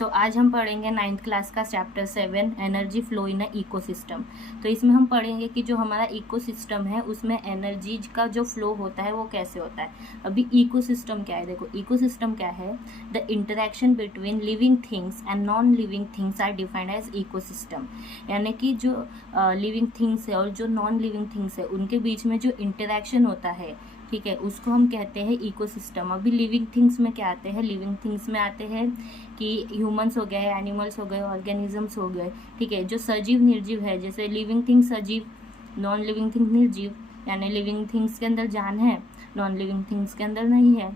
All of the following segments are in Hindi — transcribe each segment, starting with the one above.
तो आज हम पढ़ेंगे 9th क्लास का chapter 7 energy flow in a ecosystem. तो इसमें हम पढ़ेंगे कि जो हमारा इकोसिस्टम है उसमें एनर्जी का जो फ्लो होता है वो कैसे होता है। अभी इकोसिस्टम क्या है, देखो इकोसिस्टम क्या है, the interaction between living things and non living things are defined as ecosystem. यानी कि जो लिविंग थिंग्स है और जो नॉन लिविंग थिंग्स है उनके बीच में जो इंटरेक्शन होता है, ठीक है, उसको हम कहते हैं इकोसिस्टम। अभी लिविंग थिंग्स में क्या आते हैं, लिविंग थिंग्स में आते हैं कि ह्यूमंस हो गए, एनिमल्स हो गए, ऑर्गेनिजम्स हो गए, ठीक है। जो सजीव निर्जीव है, जैसे लिविंग थिंग सजीव, नॉन लिविंग थिंग निर्जीव, यानी लिविंग थिंग्स के अंदर जान है, नॉन लिविंग थिंग्स के अंदर नहीं है।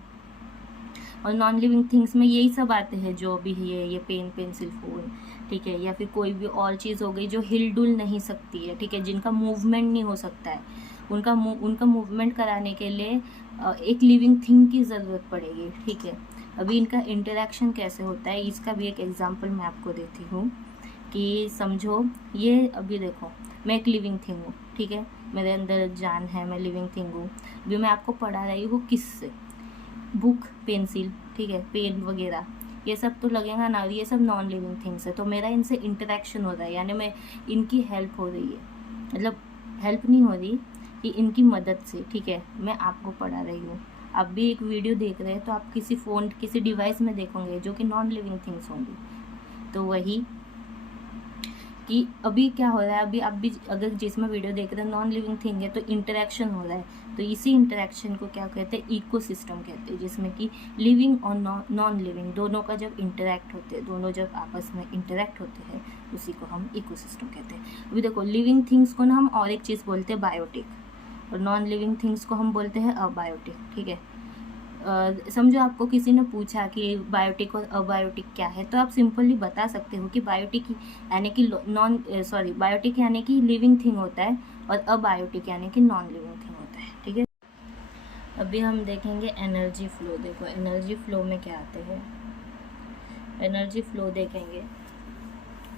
और नॉन लिविंग थिंग्स में यही सब आते हैं जो अभी है, ये पेन, पेंसिल, फोन, ठीक है, या फिर कोई भी और चीज़ हो गई जो हिल डुल नहीं सकती है, ठीक है, जिनका मूवमेंट नहीं हो सकता है। उनका मूवमेंट कराने के लिए एक लिविंग थिंग की ज़रूरत पड़ेगी, ठीक है। अभी इनका इंटरेक्शन कैसे होता है इसका भी एक एग्जांपल मैं आपको देती हूँ कि समझो। ये अभी देखो, मैं एक लिविंग थिंग हूँ, ठीक है, मेरे अंदर जान है, मैं लिविंग थिंग हूँ। अभी मैं आपको पढ़ा रही हूँ किससे, बुक, पेंसिल, ठीक है, पेन वगैरह, ये सब तो लगेगा ना, ये सब नॉन लिविंग थिंग्स है। तो मेरा इनसे इंटरेक्शन हो रहा है, यानी मैं इनकी हेल्प हो रही है, मतलब हेल्प नहीं हो रही कि इनकी मदद से, ठीक है, मैं आपको पढ़ा रही हूँ। आप भी एक वीडियो देख रहे हैं तो आप किसी फ़ोन, किसी डिवाइस में देखोगे जो कि नॉन लिविंग थिंग्स होंगी। तो वही कि अभी क्या हो रहा है, अभी आप भी अगर जिसमें वीडियो देख रहे हैं नॉन लिविंग थिंग है तो इंटरेक्शन हो रहा है। तो इसी इंटरेक्शन को क्या कहते हैं, इकोसिस्टम कहते हैं, जिसमें कि लिविंग और नॉन लिविंग दोनों का जब इंटरेक्ट होते हैं, दोनों जब आपस में इंटरेक्ट होते हैं, उसी को हम इकोसिस्टम कहते हैं। अभी देखो, लिविंग थिंग्स को ना हम और एक चीज़ बोलते हैं बायोटिक, और नॉन लिविंग थिंग्स को हम बोलते हैं अबायोटिक, ठीक है। समझो आपको किसी ने पूछा कि बायोटिक और अबायोटिक क्या है, तो आप सिंपली बता सकते हो कि बायोटिक यानी कि बायोटिक यानी कि लिविंग थिंग होता है और अबायोटिक यानी कि नॉन लिविंग थिंग होता है, ठीक है। अभी हम देखेंगे एनर्जी फ्लो। देखो एनर्जी फ्लो में क्या आते हैं, एनर्जी फ्लो देखेंगे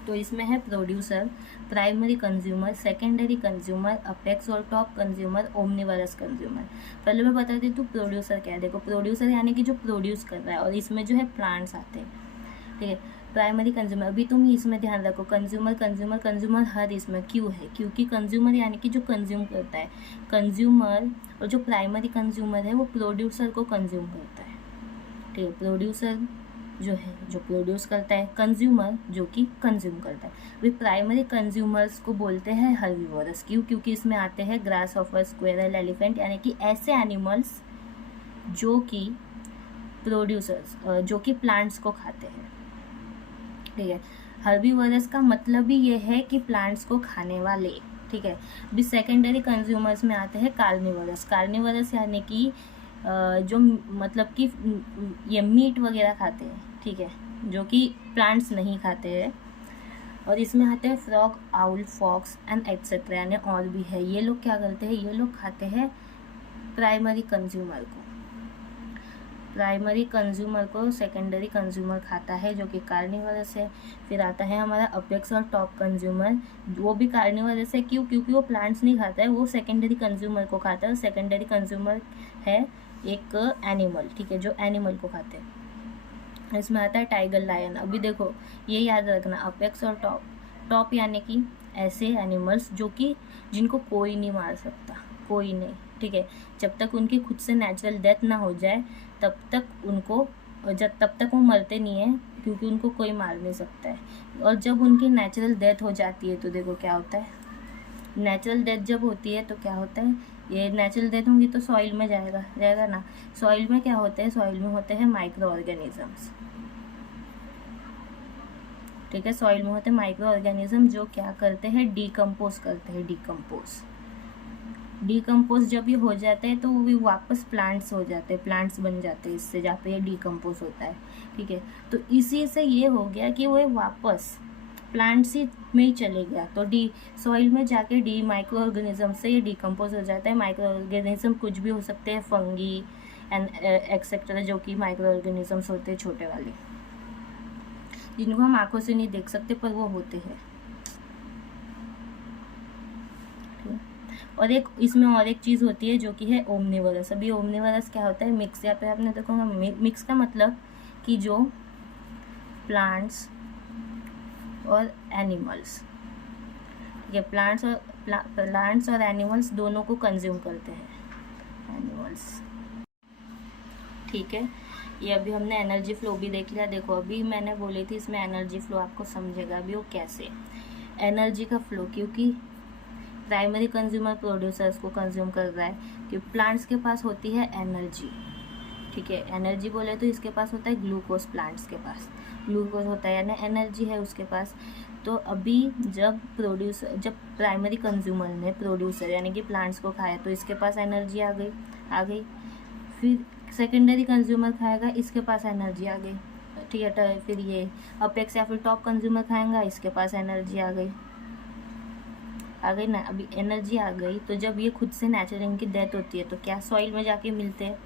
तो इसमें है producer, primary consumer, secondary consumer, apex और टॉप कंज्यूमर, ओमनिवरस कंज्यूमर। पहले मैं बता देती हूँ प्रोड्यूसर क्या है। देखो प्रोड्यूसर यानी कि जो प्रोड्यूस कर रहा है, और इसमें जो है प्लांट्स आते हैं, ठीक है। प्राइमरी कंज्यूमर, अभी तुम इसमें ध्यान रखो, कंज्यूमर कंज्यूमर कंज्यूमर हर इसमें क्यों है, क्योंकि कंज्यूमर यानी कि जो कंज्यूम करता है, कंज्यूमर, और जो प्राइमरी कंज्यूमर है वो प्रोड्यूसर को कंज्यूम करता है, ठीक है। प्रोड्यूसर जो है जो प्रोड्यूस करता है, कंज्यूमर जो कि कंज्यूम करता है। वे प्राइमरी कंज्यूमर्स को बोलते हैं हर्बीवोरस। क्यों, क्योंकि इसमें आते हैं ग्रास हॉपर, स्क्वेरल, एलिफेंट, यानी कि ऐसे एनिमल्स जो कि प्रोड्यूसर्स, जो कि प्लांट्स को खाते हैं, ठीक है। हर्बीवोरस का मतलब ही ये है कि प्लांट्स को खाने वाले, ठीक है। अभी सेकेंडरी कंज्यूमर्स में आते हैं कार्निवोरस। कार्निवोरस यानी कि जो मतलब कि ये मीट वगैरह खाते हैं, ठीक है, जो कि प्लांट्स नहीं खाते हैं। और इसमें आते हैं frog, owl, fox and etcetera, यानी और भी है। ये लोग क्या करते हैं, ये लोग खाते हैं प्राइमरी कंज्यूमर को, प्राइमरी कंज्यूमर को सेकेंडरी कंज्यूमर खाता है जो कि कार्निवरस है। फिर आता है हमारा अपेक्स और टॉप कंज्यूमर, वो भी कार्निवरस है। क्यों, क्योंकि वो प्लांट्स नहीं खाता है, वो सेकेंडरी कंज्यूमर को खाता है। सेकेंडरी कंज्यूमर है एक एनिमल, ठीक है, जो एनिमल को खाते हैं। इसमें आता है टाइगर, लायन। अभी देखो ये याद रखना, अपेक्स और टॉप, टॉप यानी कि ऐसे एनिमल्स जो कि जिनको कोई नहीं मार सकता, कोई नहीं, ठीक है। जब तक उनकी खुद से नेचुरल डेथ ना हो जाए तब तक वो मरते नहीं है, क्योंकि उनको कोई मार नहीं सकता है। और जब उनकी नेचुरल डेथ हो जाती है तो देखो क्या होता है, नेचुरल डेथ जब होती है तो क्या होता है, ये नेचुरल डेथ होंगी तो सॉइल में जाएगा ना। सॉइल में क्या होते हैं, सॉइल में होते हैं माइक्रो ऑर्गेनिजम्स, ठीक है। सॉइल में होते हैं माइक्रो ऑर्गेनिज्म जो क्या करते हैं, डीकम्पोज करते हैं। डीकम्पोज जब ये हो जाते हैं तो वो भी वापस प्लांट्स हो जाते हैं, प्लांट्स बन जाते हैं इससे, जहाँ पे ये डीकम्पोज होता है, ठीक है। तो इसी से ये हो गया कि वो वापस प्लांट्स ही में ही चले गया, तो सॉइल में जाके माइक्रो ऑर्गेनिज्म से ये डीकम्पोज हो जाता है। माइक्रो ऑर्गेनिज्म कुछ भी हो सकते हैं, फंगी एंड एक्सेट्रा, जो कि माइक्रो ऑर्गेनिजम्स होते हैं छोटे वाले, जिनको हम आंखों से नहीं देख सकते पर वो होते हैं। और एक इसमें और एक चीज़ होती है जो कि है ओमनिवरस। अभी ओमनिवरस क्या होता है, मिक्स। यहाँ पे आपने देखो मिक्स का मतलब कि जो प्लांट्स और एनिमल्स, ठीक है। प्लांट्स और एनिमल्स दोनों को कंज्यूम करते हैं, एनिमल्स, ठीक है। ये अभी हमने एनर्जी फ्लो भी देख लिया। देखो अभी मैंने बोली थी इसमें एनर्जी फ्लो आपको समझेगा अभी वो कैसे एनर्जी का फ्लो, क्योंकि प्राइमरी कंज्यूमर प्रोड्यूसर्स को कंज्यूम कर रहा है, क्योंकि प्लांट्स के पास होती है एनर्जी, ठीक है। एनर्जी बोले तो इसके पास होता है ग्लूकोज, प्लांट्स के पास ग्लूकोज होता है यानी एनर्जी है उसके पास। तो अभी जब प्राइमरी कंज्यूमर ने प्रोड्यूसर यानी कि प्लांट्स को खाया तो इसके पास एनर्जी आ गई। फिर सेकेंडरी कंज्यूमर खाएगा, इसके पास एनर्जी आ गई, ठीक है। फिर ये अपेक्स या फिर टॉप कंज्यूमर खाएगा, इसके पास एनर्जी आ गई ना। अभी एनर्जी आ गई तो जब ये खुद से नेचुरल इनकी डेथ होती है तो क्या सॉइल में जाके मिलते हैं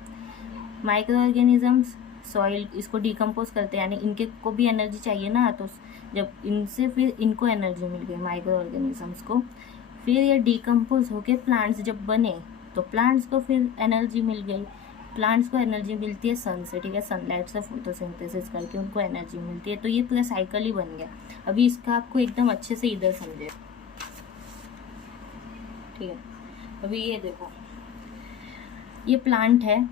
माइक्रो ऑर्गेनिजम्स, सॉइल इसको डिकम्पोज करते हैं, यानी इनके को भी एनर्जी चाहिए ना। तो जब इनसे फिर इनको एनर्जी मिल गई माइक्रो ऑर्गेनिजम्स को, फिर ये डिकम्पोज होके प्लांट्स जब बने तो प्लांट्स को फिर एनर्जी मिल गई। प्लांट्स को एनर्जी मिलती है सन से, ठीक है, सनलाइट से फोटोसिंथेसिस करके उनको एनर्जी मिलती है। तो ये पूरा साइकिल ही बन गया। अभी इसका आपको एकदम अच्छे से इधर समझे, ठीक है। अभी ये देखो ये प्लांट है,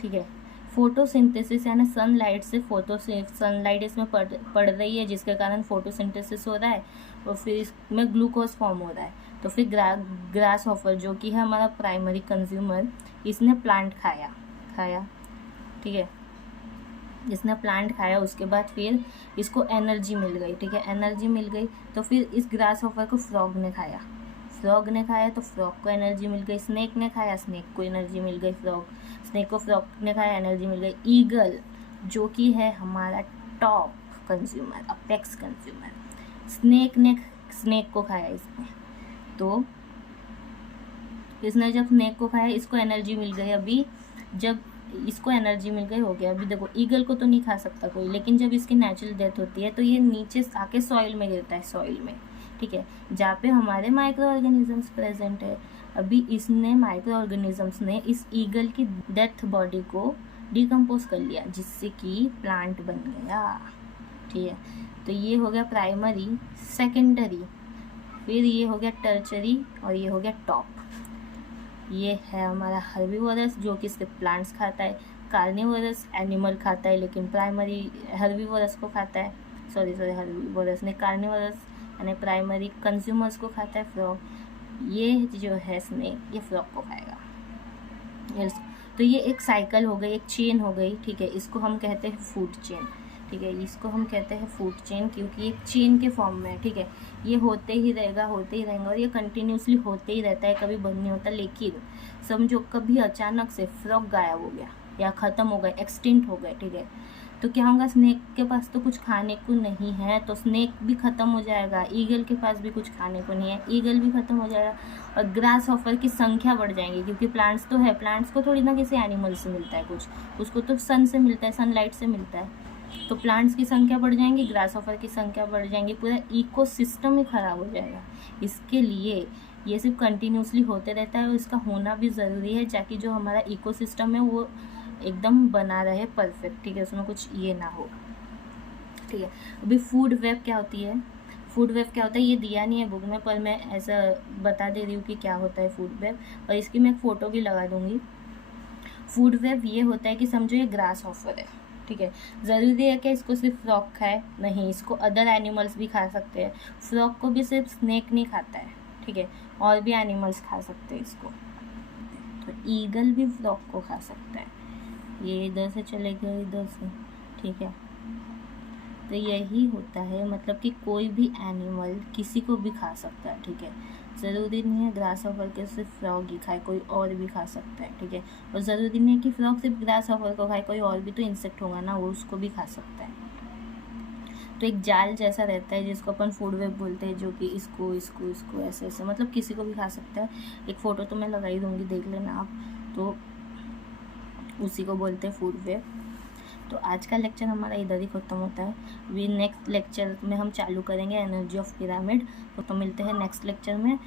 ठीक है। फोटोसिंथेसिस यानी सनलाइट से सनलाइट इसमें पड़ रही है जिसके कारण फोटोसिंथेसिस हो रहा है और फिर इसमें ग्लूकोज फॉर्म हो रहा है। तो फिर ग्रास हॉपर जो कि है हमारा प्राइमरी कंज्यूमर, इसने प्लांट खाया, ठीक है। इसने प्लांट खाया, उसके बाद फिर इसको एनर्जी मिल गई, ठीक है। एनर्जी मिल गई तो फिर इस ग्रास हॉपर को फ्रॉग ने खाया तो फ्रॉग को एनर्जी मिल गई। स्नेक ने खाया, स्नेक को एनर्जी मिल गई। स्नेक को फ्रॉग ने खाया, एनर्जी मिल गई। ईगल जो कि है हमारा top consumer, apex consumer, snake को खाया इसने, तो इसने जब स्नेक को खाया इसको एनर्जी मिल गई। अभी जब इसको एनर्जी मिल गई हो गया। अभी देखो ईगल को तो नहीं खा सकता कोई, लेकिन जब इसकी नेचुरल डेथ होती है तो ये नीचे आके सॉइल में गिरता है, सॉइल में, ठीक है, जहाँ पे हमारे माइक्रो ऑर्गेनिजम्स प्रेजेंट है। अभी इसने माइक्रो ऑर्गेनिजम्स ने इस ईगल की डेथ बॉडी को डिकम्पोज कर लिया जिससे कि प्लांट बन गया, ठीक है। तो ये हो गया प्राइमरी, सेकेंडरी, फिर ये हो गया टर्चरी और ये हो गया टॉप। ये है हमारा हर्बीवोरस जो कि सिर्फ प्लांट्स खाता है। कार्निवोरस एनिमल खाता है लेकिन प्राइमरी हर्बीवोरस को खाता है, हर्बीवोरस ने कार्निवोरस यानी प्राइमरी कंज्यूमर्स को खाता है। फ्रॉग ये जो है स्नेक, ये फ्रॉग को खाएगा। तो ये एक साइकिल हो गई, एक चेन हो गई, ठीक है। इसको हम कहते हैं फूड चेन, ठीक है। इसको हम कहते हैं फूड चेन क्योंकि एक चेन के फॉर्म में है, ठीक है। ये होते ही रहेगा और ये कंटिन्यूसली होते ही रहता है, कभी बंद नहीं होता। लेकिन समझो कभी अचानक से फ्रॉग गायब हो गया या ख़त्म हो गए, एक्सटिंक्ट हो गए, ठीक है, तो क्या होगा, स्नेक के पास तो कुछ खाने को नहीं है तो स्नेक भी ख़त्म हो जाएगा। ईगल के पास भी कुछ खाने को नहीं है, ईगल भी ख़त्म हो जाएगा। और ग्रास हॉपर की संख्या बढ़ जाएगी क्योंकि प्लांट्स तो है, प्लांट्स को थोड़ी ना किसी एनिमल से मिलता है कुछ, उसको तो सन से मिलता है, सनलाइट से मिलता है। तो प्लांट्स की संख्या बढ़ जाएंगी, ग्रास हॉपर की संख्या बढ़ जाएंगी, पूरा इकोसिस्टम ही ख़राब हो जाएगा। इसके लिए ये सिर्फ कंटिन्यूसली होते रहता है और इसका होना भी ज़रूरी है ताकि जो हमारा इकोसिस्टम है वो एकदम बना रहे परफेक्ट, ठीक है, उसमें कुछ ये ना हो, ठीक है। अभी फूड वेब क्या होती है, ये दिया नहीं है बुक में पर मैं ऐसा बता दे रही हूँ कि क्या होता है फूड वेब, और इसकी मैं एक फ़ोटो भी लगा दूँगी। फूड वेब ये होता है कि समझो ये ग्रास हॉपर है, ठीक है। ज़रूरी है कि इसको सिर्फ फ्रॉग खाए, नहीं, इसको अदर एनिमल्स भी खा सकते हैं। फ्रॉग को भी सिर्फ स्नेक नहीं खाता है, ठीक है, और भी एनिमल्स खा सकते हैं इसको। तो ईगल भी फ्रॉग को खा सकता है, ये इधर से चले गए, इधर से, ठीक है। तो यही होता है, मतलब कि कोई भी एनिमल किसी को भी खा सकता है, ठीक है। ज़रूरी नहीं है ग्रास हॉपर के सिर्फ फ्रॉग ही खाए, कोई और भी खा सकता है, ठीक है। और ज़रूरी नहीं है कि फ्रॉग सिर्फ ग्रास हॉपर को खाए, कोई और भी तो इंसेक्ट होगा ना, वो उसको भी खा सकता है। तो एक जाल जैसा रहता है जिसको अपन फूड वेब बोलते हैं, जो कि इसको ऐसे मतलब किसी को भी खा सकता है। एक फ़ोटो तो मैं लगा ही दूँगी, देख लेना आप, तो उसी को बोलते हैं फूड वेब। तो आज का लेक्चर हमारा इधर ही ख़त्म होता है। अभी नेक्स्ट लेक्चर में हम चालू करेंगे एनर्जी ऑफ पिरामिड। तो मिलते हैं नेक्स्ट लेक्चर में।